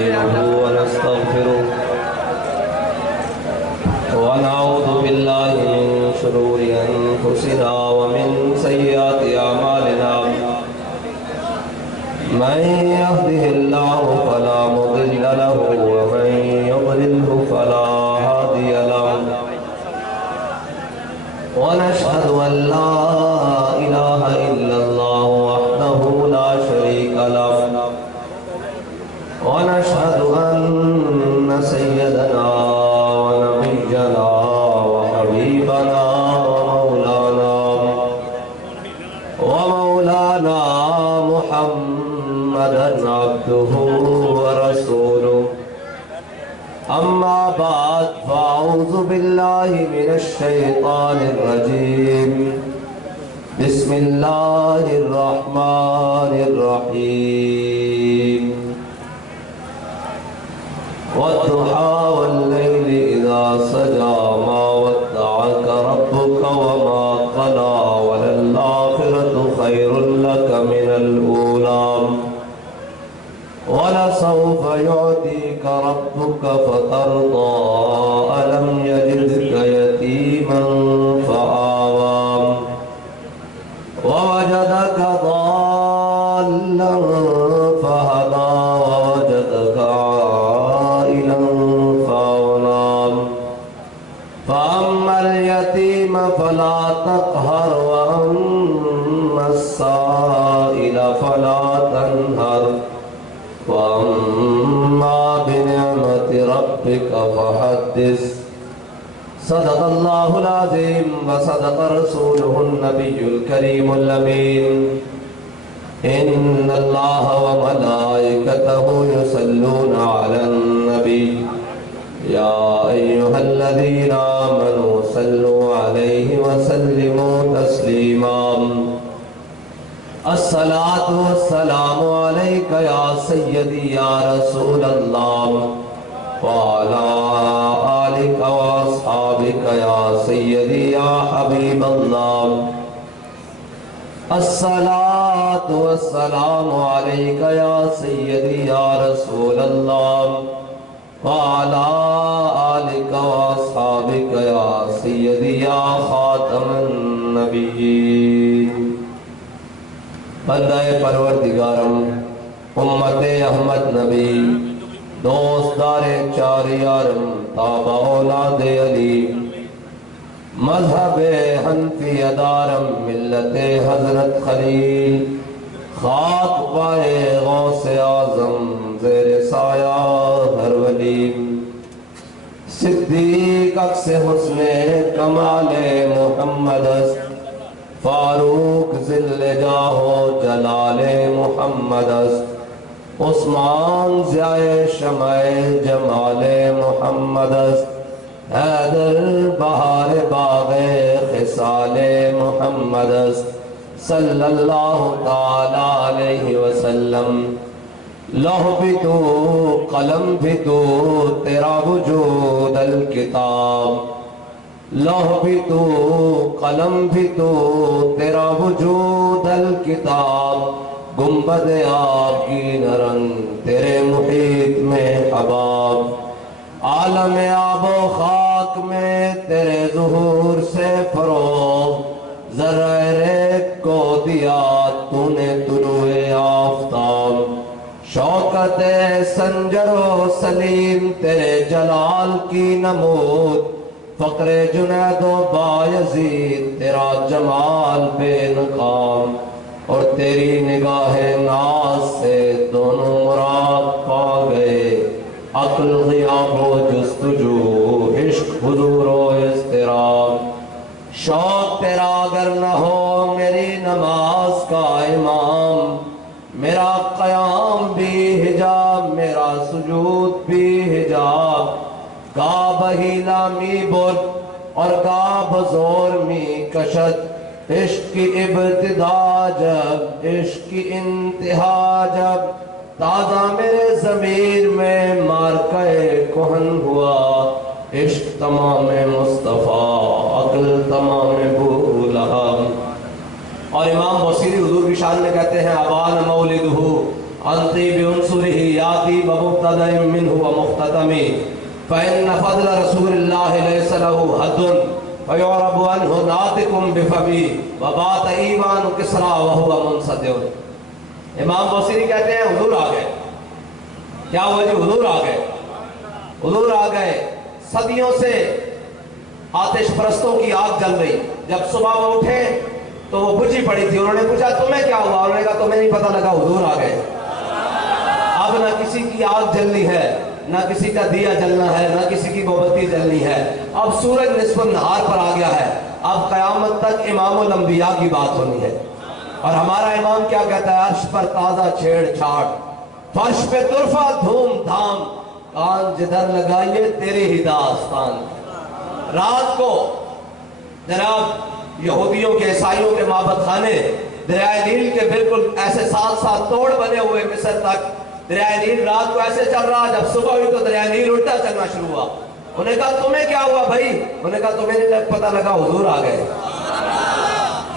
نستعينه ونستغفره ونعوذ بالله من شرور أنفسنا ومن سيئات أعمالنا من يهده الله فلا مضل له ومن يضلله فلا هادي له ونشهد أن لا إله إلا الله وحده لا شريك له ونشهد أن سيدنا ونبينا وحبيبنا ومولانا محمدا عبده ورسوله أما بعد فأعوذ بالله من الشيطان الرجيم بسم الله الرحمن الرحيم والضحى والليل إذا سجى ما ودعك ربك وما قلى وللآخرة خير لك من الأولى ولسوف يعطيك ربك فترضى ألم يجدك يتيما فآوى ووجدك ضالا فهدى ووجدك عائلا فأغنى فأما اليتيم فلا تقهر وأما السائل فلا تنهر وأما بنعمة ربك فحدث صدق الله العظيم وصدق رسوله النبي الكريم الأمين إن الله وملائكته يصلون على النبي يا أيها الذين آمنوا صلوا عليه وسلموا تسليما الصلاة والسلام عليك يا سيدي يا رسول الله وعلى آلك وأصحابك يا سيدي يا حبيب الله الصلاة والسلام عليك يا سيدي يا رسول الله وعلى آلك وأصحابك يا سيدي يا خاتم النبيين بندہ پروردگارم امت احمد نبی دوستدار چار یارم تابع اولاد علی مذہب حنفی ادارم ملت حضرت خلیل خاک پائے غوث اعظم زیر سایہ ہر ولی صدیق اکس حسن کمال محمد فاروق ذل جاہو جلال محمد عثمان ضیائے شمع جمال محمد حیدر بہار باغ خصال محمد صلی اللہ تعالی علیہ وسلم لوح بھی تو قلم بھی تو تیرا وجود الکتاب لوح بھی تو قلم بھی تو تیرا وجود الکتاب گنبد آب کی نرنگ تیرے محیط میں حباب عالم آب و خاک میں تیرے ظہور سے فروغ ذرہ ریک کو دیا تو نے طلوع آفتاب شوکت سنجر و سلیم تیرے جلال کی نمود فقر جنید و بایزید تیرا جمال بے نقام اور تیری نگاہ ناز سے دونوں مراد پا گئے عقل غیاب و جستجو عشق حضور و اضطراب شوق تیرا اگر نہ ہو میری نماز کا امام میرا قیام بھی حجاب میرا سجود بھی حجاب گا بہیلا می بر اور گا بزور می کشت عشق کی ابتدا جب عشق کی انتہا جب تازہ میرے ضمیر میں مارکہ کہن ہوا عشق تمام مصطفیٰ عقل تمام بھولا اور امام بصیری حضور کی شان میں کہتے ہیں ابان مولدہ انتی بعنصرہ یاتی بمبتدہ بدء منه ومختتم فإن فضل رسول الله ليس له حد فيعرب عنه ناطق بفمه وبات ایوان کسرا وهو منصدر. امام بصری کہتے ہیں حضور آ گئے. کیا ہوا جی؟ حضور آ گئے. حضور آ گئے. صدیوں سے آتش پرستوں کی آگ جل رہی. جب صبح وہ اٹھے تو وہ بجھی پڑی تھی. انہوں نے پوچھا تمہیں کیا ہوا؟ انہوں نے کہا تمہیں نہیں پتہ لگا حضور آ گئے. اب نہ کسی کی آگ جلنی ہے، نہ کسی کا دیا جلنا ہے، نہ کسی کی موم بتی جلنی ہے. اب سورج نصف النہار پر آ گیا ہے. اب قیامت تک امام الانبیاء کی بات ہونی ہے. اور ہمارا امام کیا کہتا ہے؟ عرش پر تازہ چھیڑ چھاڑ، فرش پہ طرفہ دھوم دھام، کان جدھر لگائیے تیری ہی داستان. رات کو جناب یہودیوں کے عیسائیوں کے معبد خانے دریائے نیل کے بالکل ایسے ساتھ ساتھ توڑ بنے ہوئے مصر تک. دریائے نیل رات کو ایسے چل رہا، جب صبح ہوئی تو دریائے نیل الٹا چلنا شروع ہوا. انہیں کہا تمہیں کیا ہوا بھائی؟ انہیں کہا تمہیں نہیں پتہ لگا حضور آ گئے.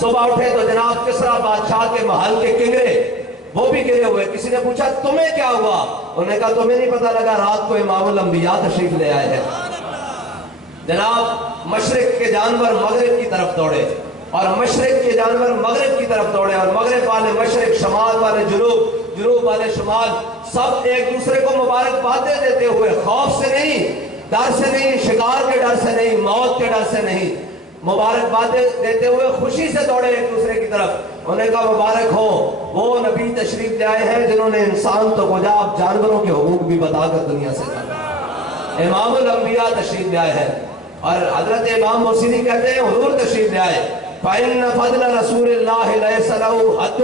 صبح اٹھے تو جناب کسرا بادشاہ کے محل کے کنگرے وہ بھی گرے ہوئے. کسی نے پوچھا تمہیں کیا ہوا؟ انہیں کہا تمہیں نہیں پتہ لگا رات کو امام الانبیاء تشریف لے آئے ہیں. جناب مشرق کے جانور مغرب کی طرف دوڑے، اور مشرق کے جانور مغرب کی طرف دوڑے، اور مغرب والے مشرق، شمال والے جنوب، جنوب والے شمال، سب ایک دوسرے کو مبارکبادیں دیتے ہوئے، خوف سے نہیں، ڈر سے نہیں، شکار کے ڈر سے نہیں، موت کے ڈر سے نہیں، مبارکبادیں دیتے ہوئے خوشی سے دوڑے ایک دوسرے کی طرف. انہیں کہا مبارک ہو وہ نبی تشریف لے آئے ہیں جنہوں نے انسان تو کجا اب جانوروں کے حقوق بھی بتا کر دنیا سے جانا. امام الانبیاء تشریف لے آئے ہیں. اور حضرت امام بصری کہتے ہیں حضور تشریف لے آئے. فَإِنَّ فَضْلَ رَسُولِ اللَّهِ لَيْسَ لَهُ حَدٌّ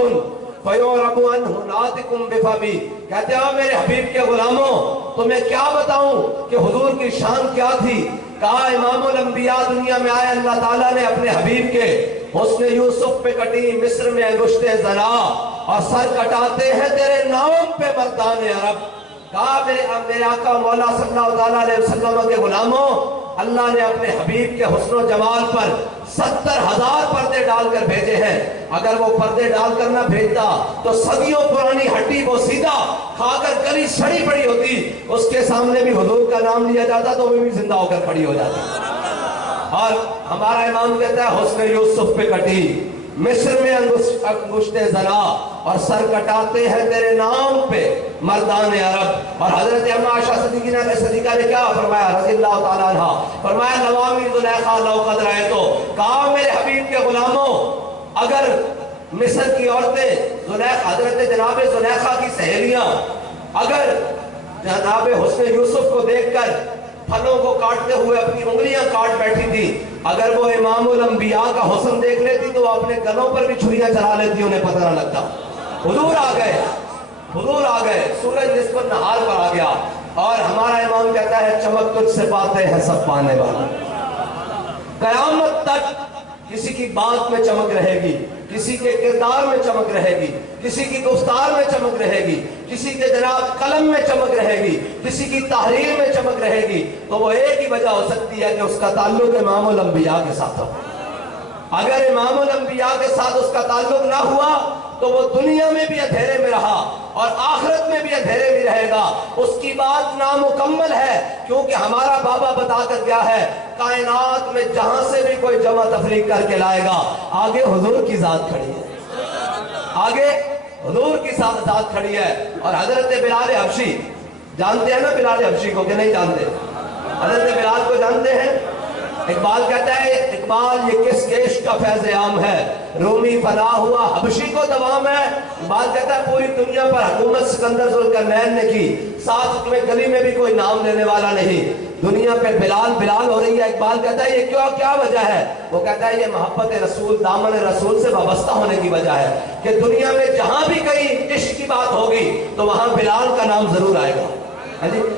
فَيُعْرَبُ عَنْهُ نَاطِقٌ بِفَمِهِ. کہتے ہیں میرے حبیب کے غلاموں تمہیں کیا بتاؤں کہ حضور کی شان کیا تھی. کہا امام الانبیاء دنیا میں آئے، اللہ تعالیٰ نے اپنے حبیب کے حسن یوسف پہ کٹی مصر میں انگشت زنا، اور سر کٹاتے ہیں تیرے نام پہ مردان عرب. کہا میرے آقا مولا صلی اللہ علیہ وسلم کے غلاموں اللہ نے اپنے حبیب کے حسن و جمال پر 70,000 پردے ڈال کر بھیجے ہیں. اگر وہ پردے ڈال کر نہ بھیجتا تو صدیوں پرانی ہڈی وہ سیدھا کھا کر گلی سڑی پڑی ہوتی، اس کے سامنے بھی حضور کا نام لیا جاتا تو وہ بھی زندہ ہو کر کھڑی ہو جاتی. اور ہمارا امام کہتا ہے حسن یوسف پہ کٹی مصر میں انگشت زنا، اور سر کٹاتے ہیں تیرے نام پہ مردان عرب. اور حضرت اما عائشہ صدیقہ نے کیا فرمایا رضی اللہ تعالیٰ عنہ؟ فرمایا نوامی زلیخا لو قد رأیتو. کہا میرے حبیب کے غلاموں اگر مصر کی عورتیں حضرت جناب زلیخا کی سہیلیاں اگر جناب حسن یوسف کو دیکھ کر پھلوں کو کاٹتے ہوئے اپنی انگلیاں کاٹ بیٹھی تھی، اگر وہ امام الانبیاء کا حسن دیکھ لیتی تو وہ اپنے گلوں پر بھی چھریاں چلا لیتی، انہیں پتہ نہ لگتا. حضور آ گئے، حضور آ گئے. سورج نصف النہار پر آ گیا. اور ہمارا امام کہتا ہے چمک تجھ سے پاتے ہیں سب پانے والے. قیامت تک کسی کی بات میں چمک رہے گی، کسی کے کردار میں چمک رہے گی، کسی کی گفتار میں چمک رہے گی، کسی کے جناب قلم میں چمک رہے گی، کسی کی تحریر میں چمک رہے گی. تو وہ ایک ہی وجہ ہو سکتی ہے کہ اس کا تعلق امام الانبیاء کے ساتھ ہو. اگر امام الانبیاء کے ساتھ اس کا تعلق نہ ہوا تو وہ دنیا میں بھی اندھیرے میں رہا اور آخرت میں بھی اندھیرے میں رہے گا. اس کی بات نامکمل ہے، کیونکہ ہمارا بابا بتا کر گیا ہے کائنات میں جہاں سے بھی کوئی جمع تفریق کر کے لائے گا آگے حضور کی ذات کھڑی ہے، آگے حضور کی ذات کھڑی ہے. اور حضرت بلال حبشی جانتے ہیں نا بلال حبشی کو کہ نہیں جانتے؟ حضرت بلال کو جانتے ہیں؟ اقبال کہتا ہے اقبال یہ کس کیش کا فیض عام ہے، رومی فلاح ہوا حبشی کو دوام ہے. اقبال کہتا ہے پوری دنیا پر حکومت سکندر ذوالقرنین نے کی، ساتھ میں گلی میں بھی کوئی نام لینے والا نہیں، دنیا پہ بلال بلال ہو رہی ہے. اقبال کہتا ہے یہ کیا وجہ ہے؟ وہ کہتا ہے یہ محبت رسول، دامن رسول سے وابستہ ہونے کی وجہ ہے کہ دنیا میں جہاں بھی کہیں عشق کی بات ہوگی تو وہاں بلال کا نام ضرور آئے گا.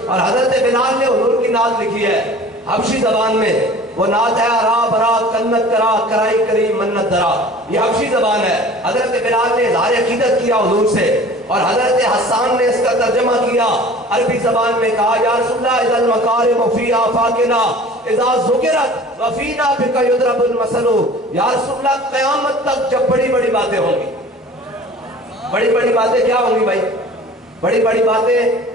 اور حضرت بلال نے حضور کی نعت لکھی ہے حبشی زبان میں. وہ نعت ہے را برا کنت کرا کرائی کری منت درا، یہ حبشی زبان ہے. حضرت بلال نے اظہار عقیدت کیا حضور سے، اور حضرت حسان نے اس کا ترجمہ کیا عربی زبان میں. کہا یا رسول اللہ اذا المکارم فی آفاقنا اذا ذکرت وفینا بک یضرب المثل. یا رسول اللہ قیامت تک جب بڑی بڑی باتیں ہوں گی، بڑی بڑی باتیں کیا ہوں گی بھائی؟ بڑی بڑی باتیں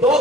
2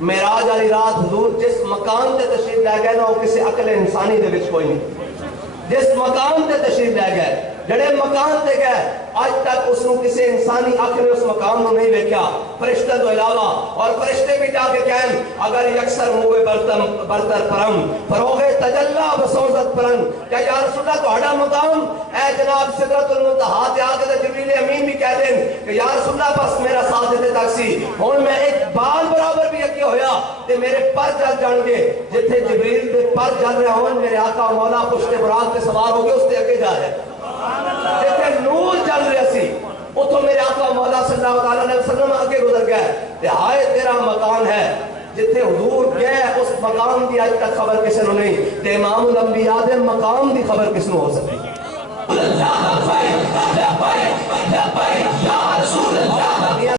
معراج والی رات حضور جس مقام تے تشریف لے گئے نا وہ کسی عقل انسانی دے وچ کوئی نہیں۔ جس مقام تے تشریف لے گئے، جڑے مقام تے گئے، آج تک اس کو کسی انسانی عقل نے اس مقام کو نہیں دیکھا فرشتہ تو علاوہ۔ اور فرشتے بھی جا کے کہیں اگر یکسر موے برتر پرم فروغ تجلا بسوزت پرن، کیا یا رسول اللہ تہاڈا مقام اے جناب سدرۃ المنتہا تے آ کے جبریل امین بھی کہہ دیں کہ یا رسول اللہ بس میرا ساتھ دے تک سی، ہن میں ایک بال برابر بھی اگے ہویا تے میرے پر جل جان گے، جتھے جبریل دے پر جل رہے ہون میرے آقا مولا پشت براق تے سوار ہو کے اس تے اگے جا رہے، جتھے نور چل رہا سی اتھوں میرے آقا مولا صلی اللہ علیہ وسلم آگے گزر گئے تے ہائے تیرا مکان ہے جتھے حضور گئے اس مقام دی آج تک خبر کسی نو نہیں تے امام الانبیاء دے مقام دی خبر کس نو ہو سکتی